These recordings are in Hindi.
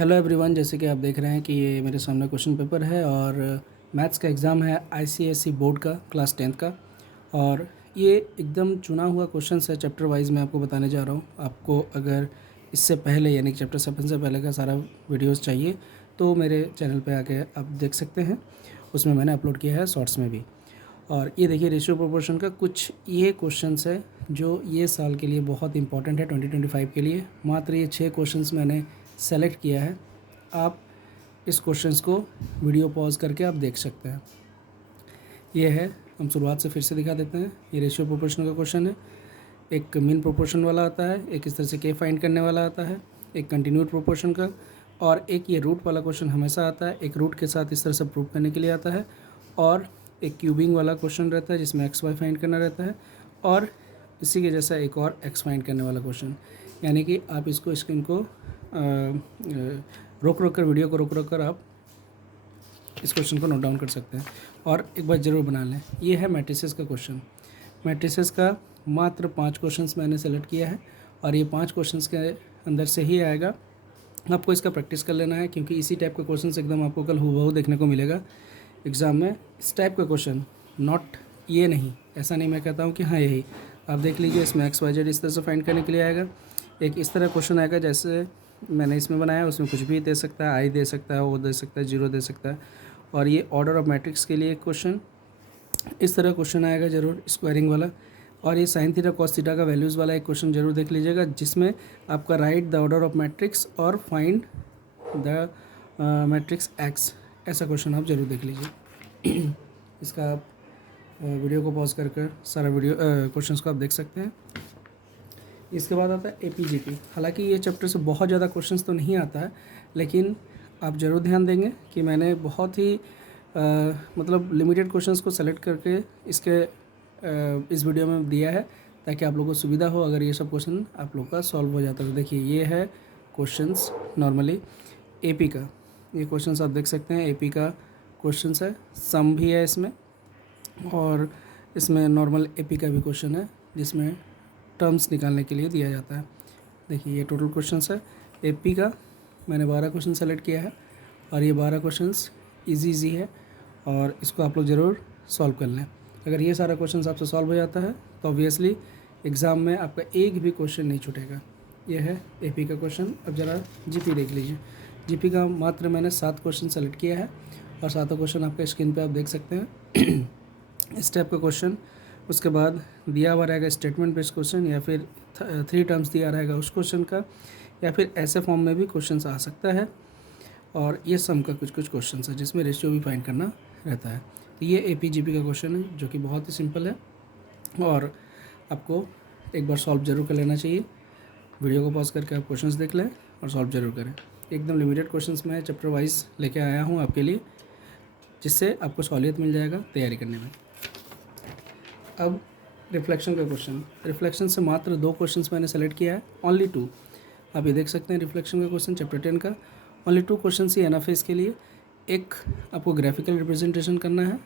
हेलो एवरीवन, जैसे कि आप देख रहे हैं कि ये मेरे सामने क्वेश्चन पेपर है और मैथ्स का एग्ज़ाम है आईसीएसई बोर्ड का क्लास 10th का। और ये एकदम चुना हुआ क्वेश्चन है, चैप्टर वाइज मैं आपको बताने जा रहा हूँ। आपको अगर इससे पहले यानी कि चैप्टर 7 से पहले का सारा वीडियोस चाहिए तो मेरे चैनल पे आके आप देख सकते हैं, उसमें मैंने अपलोड किया है शॉर्ट्स में भी। और ये देखिए रेशियो प्रोपोर्शन का कुछ ये क्वेश्चंस है जो ये साल के लिए बहुत इंपॉर्टेंट है 2025 के लिए। मात्र ये 6 क्वेश्चंस मैंने सेलेक्ट किया है। आप इस क्वेश्चंस को वीडियो पॉज करके आप देख सकते हैं। ये है, हम शुरुआत से फिर से दिखा देते हैं। ये रेशियो प्रोपोर्शन का क्वेश्चन है। एक मीन प्रोपोर्शन वाला आता है, एक इस तरह से के फाइंड करने वाला आता है, एक कंटिन्यूड प्रोपोर्शन का, और एक ये रूट वाला क्वेश्चन हमेशा आता है। एक रूट के साथ इस तरह से प्रूव करने के लिए आता है, और एक क्यूबिंग वाला क्वेश्चन रहता है जिसमें एक्स वाई फाइंड करना रहता है, और इसी के जैसा एक और एक्स फाइंड करने वाला क्वेश्चन। यानी कि आप इसको स्क्रीन को रोक रोक कर, वीडियो को रोक रोक कर आप इस क्वेश्चन को नोट डाउन कर सकते हैं और एक बार ज़रूर बना लें। ये है मैट्रिसेस का क्वेश्चन। मैट्रिसेस का मात्र 5 क्वेश्चंस मैंने सेलेक्ट किया है और ये 5 क्वेश्चंस के अंदर से ही आएगा। आपको इसका प्रैक्टिस कर लेना है, क्योंकि इसी टाइप का क्वेश्चंस एकदम आपको कल हूबहू देखने को मिलेगा एग्ज़ाम में। इस टाइप का क्वेश्चन, नॉट ये नहीं, ऐसा नहीं मैं कहता हूँ कि हाँ यही। आप देख लीजिए, इसमें एक्स वाई जेड इस तरह से फाइंड करने के लिए आएगा। एक इस तरह क्वेश्चन आएगा जैसे मैंने इसमें बनाया, उसमें कुछ भी दे सकता है, आई दे सकता है, ओ दे सकता है, जीरो दे सकता है। और ये ऑर्डर ऑफ मैट्रिक्स के लिए क्वेश्चन इस तरह क्वेश्चन आएगा ज़रूर, स्क्वायरिंग वाला। और ये साइन थीटा कॉस थीटा का वैल्यूज़ वाला एक क्वेश्चन जरूर देख लीजिएगा, जिसमें आपका right the order of matrix और फाइंड द मैट्रिक्स एक्स, ऐसा क्वेश्चन आप ज़रूर देख लीजिए। इसका आप वीडियो को पॉज कर सारा वीडियो क्वेश्चंस को आप देख सकते हैं। इसके बाद आता है एपीजीपी। हालांकि ये चैप्टर से बहुत ज़्यादा क्वेश्चंस तो नहीं आता है, लेकिन आप ज़रूर ध्यान देंगे कि मैंने बहुत ही मतलब लिमिटेड क्वेश्चंस को सेलेक्ट करके इसके इस वीडियो में दिया है, ताकि आप लोगों को सुविधा हो अगर ये सब क्वेश्चन आप लोग का सॉल्व हो जाता है। तो देखिए, ये है क्वेश्चंस नॉर्मली एपी का। ये क्वेश्चंस आप देख सकते हैं, एपी का क्वेश्चंस है, सम भी है इसमें, और इसमें नॉर्मल एपी का भी क्वेश्चन है जिसमें टर्म्स निकालने के लिए दिया जाता है। देखिए, ये टोटल क्वेश्चंस है एपी का। मैंने 12 क्वेश्चन सेलेक्ट किया है और ये 12 क्वेश्चंस इजी है, और इसको आप लोग ज़रूर सॉल्व कर लें। अगर ये सारा क्वेश्चंस आपसे सॉल्व हो जाता है तो ऑब्वियसली एग्ज़ाम में आपका एक भी क्वेश्चन नहीं छूटेगा। ये है एपी का क्वेश्चन। अब ज़रा जीपी देख लीजिए। जीपी का मात्र मैंने 7 क्वेश्चन सेलेक्ट किया है और 7 क्वेश्चन आपका स्क्रीन पे आप देख सकते हैं। इस टाइप का क्वेश्चन, उसके बाद दिया हुआ रहेगा स्टेटमेंट बेस्ड क्वेश्चन, या फिर 3 टर्म्स दिया रहेगा उस क्वेश्चन का, या फिर ऐसे फॉर्म में भी क्वेश्चन आ सकता है। और ये सम का कुछ क्वेश्चन है जिसमें रेशियो भी फाइंड करना रहता है। तो ये एपीजीपी का क्वेश्चन है जो कि बहुत ही सिंपल है और आपको एक बार सॉल्व जरूर कर लेना चाहिए। वीडियो को पॉज करके आप क्वेश्चंस देख लें और सॉल्व जरूर करें। एकदम लिमिटेड क्वेश्चंस मैं चैप्टर वाइज लेके आया हूँ आपके लिए, जिससे आपको सहूलियत मिल जाएगा तैयारी करने में। अब रिफ्लेक्शन का क्वेश्चन। रिफ्लेक्शन से मात्र 2 क्वेश्चंस मैंने सेलेक्ट किया है, ओनली 2। आप ये देख सकते हैं रिफ्लेक्शन का क्वेश्चन चैप्टर 10 का, ओनली 2 क्वेश्चन ही एनफ है इसके लिए। एक आपको ग्राफिकल रिप्रेजेंटेशन करना है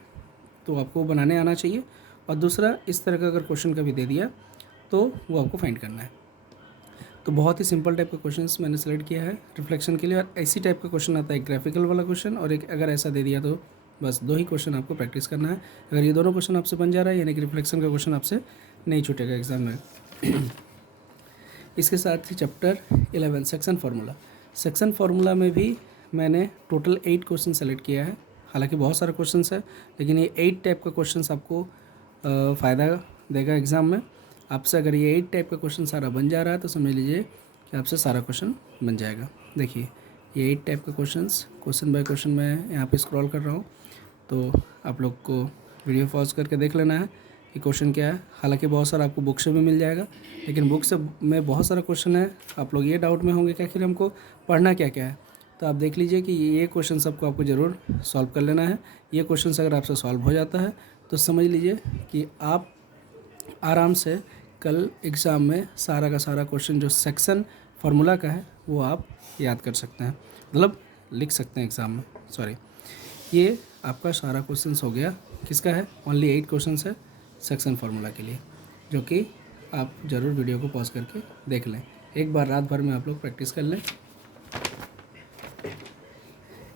तो आपको बनाने आना चाहिए, और दूसरा इस तरह का अगर क्वेश्चन कभी दे दिया तो वो आपको फाइंड करना है। तो बहुत ही सिंपल टाइप का क्वेश्चंस मैंने सेलेक्ट किया है रिफ्लेक्शन के लिए। और इसी टाइप का क्वेश्चन आता है, एक ग्राफिकल वाला क्वेश्चन और एक अगर ऐसा दे दिया तो बस 2 ही क्वेश्चन आपको प्रैक्टिस करना है। अगर ये दोनों क्वेश्चन आपसे बन जा रहा है, यानी कि रिफ्लेक्शन का क्वेश्चन आपसे नहीं छूटेगा एग्जाम में। इसके साथ ही chapter 11 section formula. Section formula में भी मैंने टोटल 8 क्वेश्चन सेलेक्ट किया है। हालांकि बहुत सारे क्वेश्चंस है, लेकिन ये 8 टाइप का क्वेश्चंस आपको फ़ायदा देगा एग्ज़ाम में। आपसे अगर ये 8 टाइप का क्वेश्चन सारा बन जा रहा है तो समझ लीजिए कि आपसे सारा क्वेश्चन बन जाएगा। देखिए, ये 8 टाइप का क्वेश्चन बाय क्वेश्चन मैं यहाँ पे स्क्रॉल कर रहा हूँ, तो आप लोग को वीडियो पॉज करके देख लेना है कि क्वेश्चन क्या है। हालांकि बहुत सारा आपको बुक से भी मिल जाएगा, लेकिन बुक से में बहुत सारा क्वेश्चन है। आप लोग ये डाउट में होंगे कि आखिर हमको पढ़ना क्या क्या है, तो आप देख लीजिए कि ये क्वेश्चन सबको आपको ज़रूर सॉल्व कर लेना है। ये क्वेश्चन अगर आपसे सॉल्व हो जाता है तो समझ लीजिए कि आप आराम से कल एग्ज़ाम में सारा का सारा क्वेश्चन जो सेक्शन फार्मूला का है वो आप याद कर सकते हैं, मतलब लिख सकते हैं एग्ज़ाम में। सॉरी, ये आपका सारा क्वेश्चंस हो गया। किसका है? ओनली 8 क्वेश्चंस है सेक्शन फार्मूला के लिए, जो कि आप ज़रूर वीडियो को पॉज करके देख लें। एक बार रात भर में आप लोग प्रैक्टिस कर लें।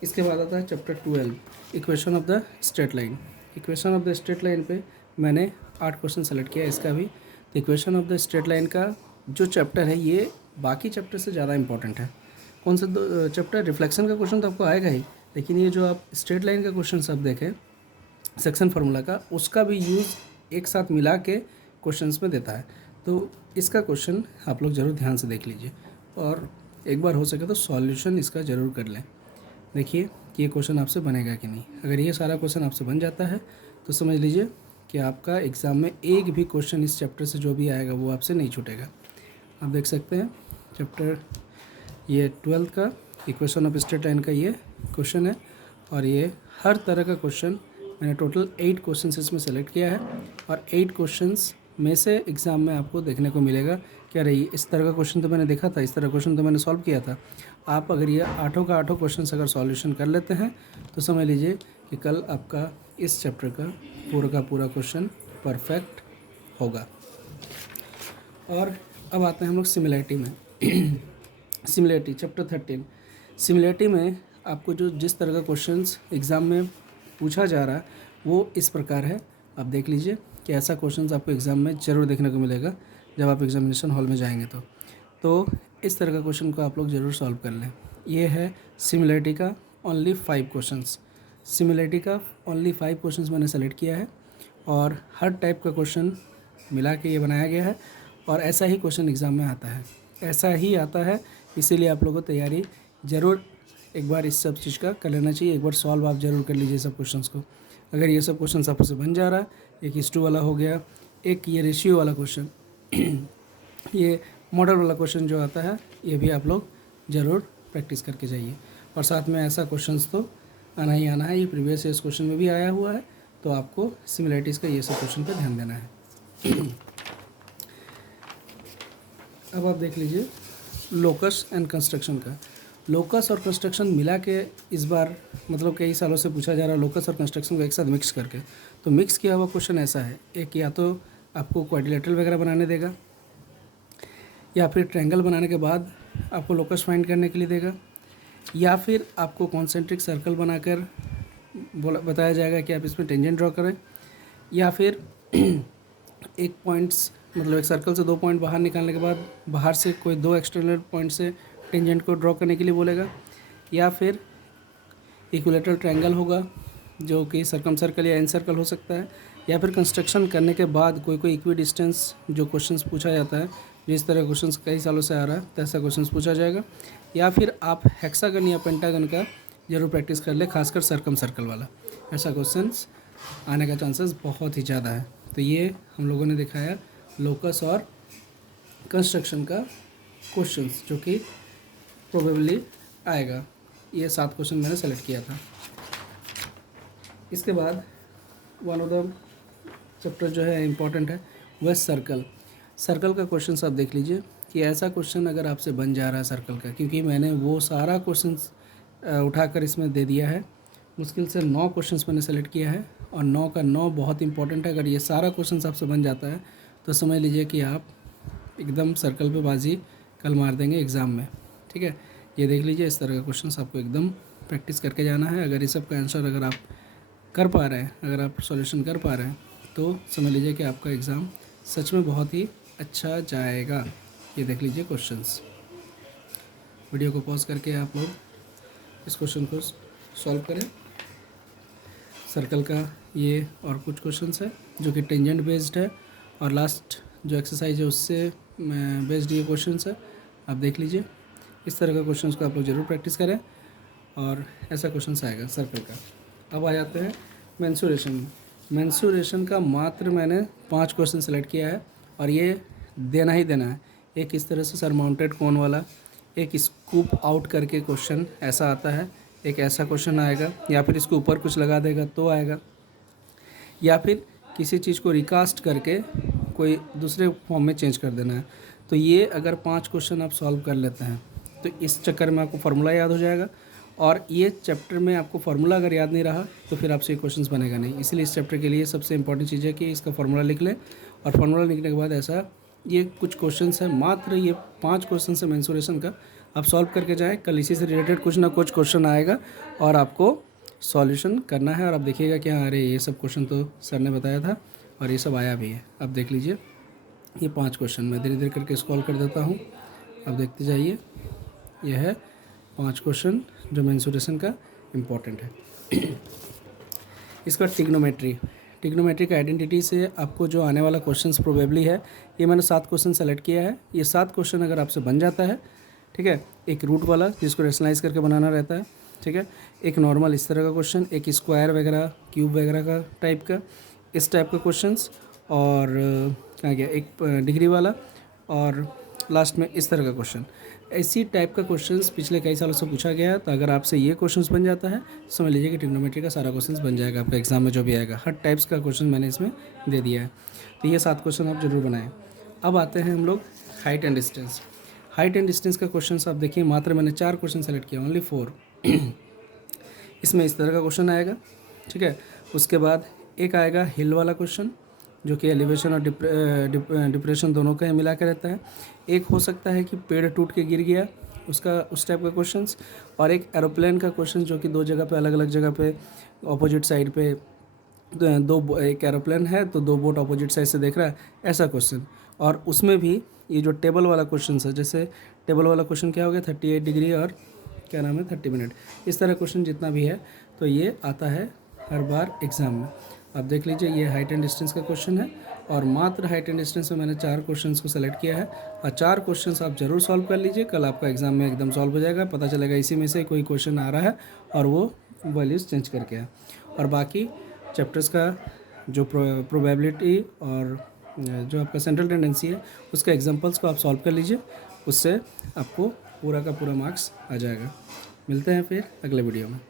इसके बाद आता है chapter 12 equation of the straight line. Equation of the straight line पे मैंने 8 क्वेश्चन सेलेक्ट किया इसका भी। तो equation of the straight line का जो चैप्टर है ये बाकी चैप्टर से ज़्यादा इंपॉर्टेंट है। कौन सा चैप्टर? रिफ्लेक्शन का क्वेश्चन तो आपको आएगा ही, लेकिन ये जो आप स्ट्रेट लाइन का क्वेश्चन सब देखें सेक्शन फार्मूला का, उसका भी यूज़ एक साथ मिला के क्वेश्चंस में देता है। तो इसका क्वेश्चन आप लोग ज़रूर ध्यान से देख लीजिए और एक बार हो सके तो सॉल्यूशन इसका ज़रूर कर लें। देखिए कि ये क्वेश्चन आपसे बनेगा कि नहीं। अगर ये सारा क्वेश्चन आपसे बन जाता है तो समझ लीजिए कि आपका एग्ज़ाम में एक भी क्वेश्चन इस चैप्टर से जो भी आएगा वो आपसे नहीं छूटेगा। आप देख सकते हैं चैप्टर ये 12 का इक्वेशन ऑफ स्ट्रेट लाइन का ये क्वेश्चन है और ये हर तरह का क्वेश्चन मैंने टोटल 8 क्वेश्चन इसमें सेलेक्ट किया है और 8 क्वेश्चंस में से एग्ज़ाम में आपको देखने को मिलेगा कि अरे इस तरह का क्वेश्चन तो मैंने देखा था, इस तरह क्वेश्चन तो मैंने सॉल्व किया था। आप अगर ये 8 का 8 क्वेश्चन अगर सॉल्यूशन कर लेते हैं तो समझ लीजिए कि कल आपका इस चैप्टर का पूरा क्वेश्चन परफेक्ट होगा। और अब आते हैं हम लोग सिमिलैरिटी में। Similarity chapter 13। सिमिलैरिटी में आपको जो जिस तरह का क्वेश्चंस एग्ज़ाम में पूछा जा रहा है वो इस प्रकार है। आप देख लीजिए कि ऐसा क्वेश्चंस आपको एग्ज़ाम में ज़रूर देखने को मिलेगा जब आप एग्जामिनेशन हॉल में जाएंगे तो इस तरह का क्वेश्चन को आप लोग ज़रूर सॉल्व कर लें। ये है सिमिलैरिटी का ओनली 5 क्वेश्चंस। सिमिलैरिटी का ओनली 5 क्वेश्चंस मैंने सेलेक्ट किया है और हर टाइप का क्वेश्चन मिला के ये बनाया गया है और ऐसा ही क्वेश्चन एग्ज़ाम में आता है, ऐसा ही आता है। इसीलिए आप लोगों को तैयारी ज़रूर एक बार इस सब चीज़ का कर लेना चाहिए। एक बार सॉल्व आप ज़रूर कर लीजिए सब क्वेश्चंस को। अगर ये सब क्वेश्चन आपसे बन जा रहा है, एक 1:2 वाला हो गया, एक ये रेशियो वाला क्वेश्चन ये मॉडल वाला क्वेश्चन जो आता है ये भी आप लोग ज़रूर प्रैक्टिस करके जाइए। और साथ में ऐसा क्वेश्चंस तो आना ही आना है, ये प्रीवियस ईयर्स क्वेश्चन में भी आया हुआ है, तो आपको सिमिलैरिटीज़ का ये सब क्वेश्चन पर ध्यान देना है। अब आप देख लीजिए लोकस एंड कंस्ट्रक्शन का। लोकस और कंस्ट्रक्शन मिला के इस बार मतलब कई सालों से पूछा जा रहा है लोकस और कंस्ट्रक्शन को एक साथ मिक्स करके। तो मिक्स किया हुआ क्वेश्चन ऐसा है, एक या तो आपको क्वाड्रिलेटरल वगैरह बनाने देगा या फिर ट्रायंगल बनाने के बाद आपको लोकस फाइंड करने के लिए देगा, या फिर आपको कॉन्सेंट्रिक सर्कल बनाकर बताया जाएगा कि आप इसमें टेंजेंट ड्रॉ करें, या फिर एक पॉइंट्स मतलब एक सर्कल से 2 पॉइंट बाहर निकालने के बाद बाहर से कोई 2 एक्सटर्नल पॉइंट से टेंजेंट को ड्रॉ करने के लिए बोलेगा, या फिर इक्विलेटरल ट्रायंगल होगा जो कि सर्कम सर्कल या एन सर्कल हो सकता है, या फिर कंस्ट्रक्शन करने के बाद कोई इक्वी डिस्टेंस जो क्वेश्चंस पूछा जाता है, जिस तरह क्वेश्चंस कई सालों से आ रहा है तैसा क्वेश्चंस पूछा जाएगा, या फिर आप हेक्सागन या पेंटागन का जरूर प्रैक्टिस कर ले, खासकर सर्कम सर्कल वाला। ऐसा क्वेश्चंस आने का चांसेस बहुत ही ज़्यादा है। तो ये हम लोगों ने दिखाया लोकस और कंस्ट्रक्शन का क्वेश्चंस जो कि प्रोबेबली आएगा। ये 7 क्वेश्चन मैंने सेलेक्ट किया था। इसके बाद वन ऑफ द चैप्टर जो है इम्पॉर्टेंट है वह सर्कल। सर्कल का क्वेश्चन आप देख लीजिए कि ऐसा क्वेश्चन अगर आपसे बन जा रहा है सर्कल का, क्योंकि मैंने वो सारा क्वेश्चंस उठाकर इसमें दे दिया है। मुश्किल से 9 क्वेश्चंस मैंने सेलेक्ट किया है और 9 का 9 बहुत इंपॉर्टेंट है। अगर ये सारा क्वेश्चंस आपसे बन जाता है तो समझ लीजिए कि आप एकदम सर्कल पे बाजी कल मार देंगे एग्ज़ाम में। ठीक है, ये देख लीजिए इस तरह का क्वेश्चंस आपको एकदम प्रैक्टिस करके जाना है। अगर इस सब का आंसर अगर आप कर पा रहे हैं, अगर आप सॉल्यूशन कर पा रहे हैं तो समझ लीजिए कि आपका एग्ज़ाम सच में बहुत ही अच्छा जाएगा। ये देख लीजिए क्वेश्चंस। वीडियो को पॉज करके आप लोग इस क्वेश्चन को सॉल्व करें। सर्कल का ये और कुछ क्वेश्चंस है जो कि टेंजेंट बेस्ड है और लास्ट जो एक्सरसाइज है उससे बेस्ड ये क्वेश्चंस है। आप देख लीजिए इस तरह का क्वेश्चंस को आप लोग ज़रूर प्रैक्टिस करें और ऐसा क्वेश्चंस आएगा सर्कल का। अब आ जाते हैं मेंसुरेशन। मेंसुरेशन का मात्र मैंने 5 क्वेश्चन सेलेक्ट किया है और ये देना ही देना है। एक इस तरह से सरमाउंटेड कोन वाला, एक स्कूप आउट करके क्वेश्चन ऐसा आता है, एक ऐसा क्वेश्चन आएगा, या फिर इसको ऊपर कुछ लगा देगा तो आएगा, या फिर किसी चीज़ को रिकास्ट करके कोई दूसरे फॉर्म में चेंज कर देना है। तो ये अगर 5 क्वेश्चन आप सॉल्व कर लेते हैं तो इस चक्कर में आपको फार्मूला याद हो जाएगा, और ये चैप्टर में आपको फार्मूला अगर याद नहीं रहा तो फिर आपसे ये क्वेश्चंस बनेगा नहीं। इसलिए इस चैप्टर के लिए सबसे इंपॉर्टेंट चीज़ है कि इसका फार्मूला लिख लें, और फार्मूला लिखने के बाद ऐसा ये कुछ क्वेश्चंस है, मात्र ये 5 क्वेश्चन है मेंसुरेशन का, आप सॉल्व करके जाएँ, कल इसी से रिलेटेड कुछ ना कुछ क्वेश्चन आएगा और आपको सॉल्यूशन करना है। और आप देखिएगा कि हाँ अरे ये सब क्वेश्चन तो सर ने बताया था और ये सब आया भी है। अब देख लीजिए ये 5 क्वेश्चन मैं धीरे धीरे करके सॉल्व कर देता हूँ, अब देखते जाइए। यह है 5 क्वेश्चन जो मेंसुरेशन का इम्पोर्टेंट है। इसका टिग्नोमेट्री का आइडेंटिटी से आपको जो आने वाला क्वेश्चंस प्रोबेबली है, ये मैंने 7 क्वेश्चन सेलेक्ट किया है। ये 7 क्वेश्चन अगर आपसे बन जाता है, ठीक है, एक रूट वाला जिसको रेशनलाइज करके बनाना रहता है, ठीक है, एक नॉर्मल इस तरह का क्वेश्चन, एक स्क्वायर वगैरह क्यूब वगैरह का टाइप का, इस टाइप का क्वेश्चंस, और क्या गया एक डिग्री वाला, और लास्ट में इस तरह का क्वेश्चन। इसी टाइप का क्वेश्चंस पिछले कई सालों से पूछा गया है। तो अगर आपसे ये क्वेश्चंस बन जाता है तो समझ लीजिए कि ट्रिग्नोमेट्री का सारा क्वेश्चंस बन जाएगा आपका एग्जाम में जो भी आएगा। हर टाइप्स का क्वेश्चन मैंने इसमें दे दिया है। तो ये 7 क्वेश्चन आप जरूर बनाएं। अब आते हैं हम लोग height and distance. Height and distance का क्वेश्चन आप देखिए, मात्र मैंने 4 क्वेश्चन सेलेक्ट किया, ओनली 4। इसमें इस तरह का क्वेश्चन आएगा, ठीक है। उसके बाद एक आएगा हिल वाला क्वेश्चन जो कि एलिवेशन और डिप्रेशन दोनों का मिला के रहता है। एक हो सकता है कि पेड़ टूट के गिर गया, उसका उस टाइप का क्वेश्चंस, और एक एरोप्लेन का क्वेश्चन जो कि 2 जगह पे अलग अलग जगह पे ऑपोजिट साइड पे एक एरोप्लेन है तो 2 बोट ऑपोजिट साइड से देख रहा है, ऐसा क्वेश्चन। और उसमें भी ये जो टेबल वाला क्वेश्चन है, जैसे टेबल वाला क्वेश्चन क्या हो गया 38 डिग्री और क्या नाम है 30 मिनट, इस तरह क्वेश्चन जितना भी है तो ये आता है हर बार एग्ज़ाम में। आप देख लीजिए ये हाइट एंड डिस्टेंस का क्वेश्चन है और मात्र हाइट एंड डिस्टेंस में मैंने 4 क्वेश्चंस को सेलेक्ट किया है और 4 क्वेश्चंस आप जरूर सॉल्व कर लीजिए। कल आपका एग्जाम में एकदम सॉल्व हो जाएगा, पता चलेगा इसी में से कोई क्वेश्चन आ रहा है और वो वैल्यूज़ चेंज करके है। और बाकी चैप्टर्स का जो प्रोबेबिलिटी और जो आपका सेंट्रल टेंडेंसी है उसका एग्जाम्पल्स को आप सॉल्व कर लीजिए, उससे आपको पूरा का पूरा मार्क्स आ जाएगा। मिलते हैं फिर अगले वीडियो में।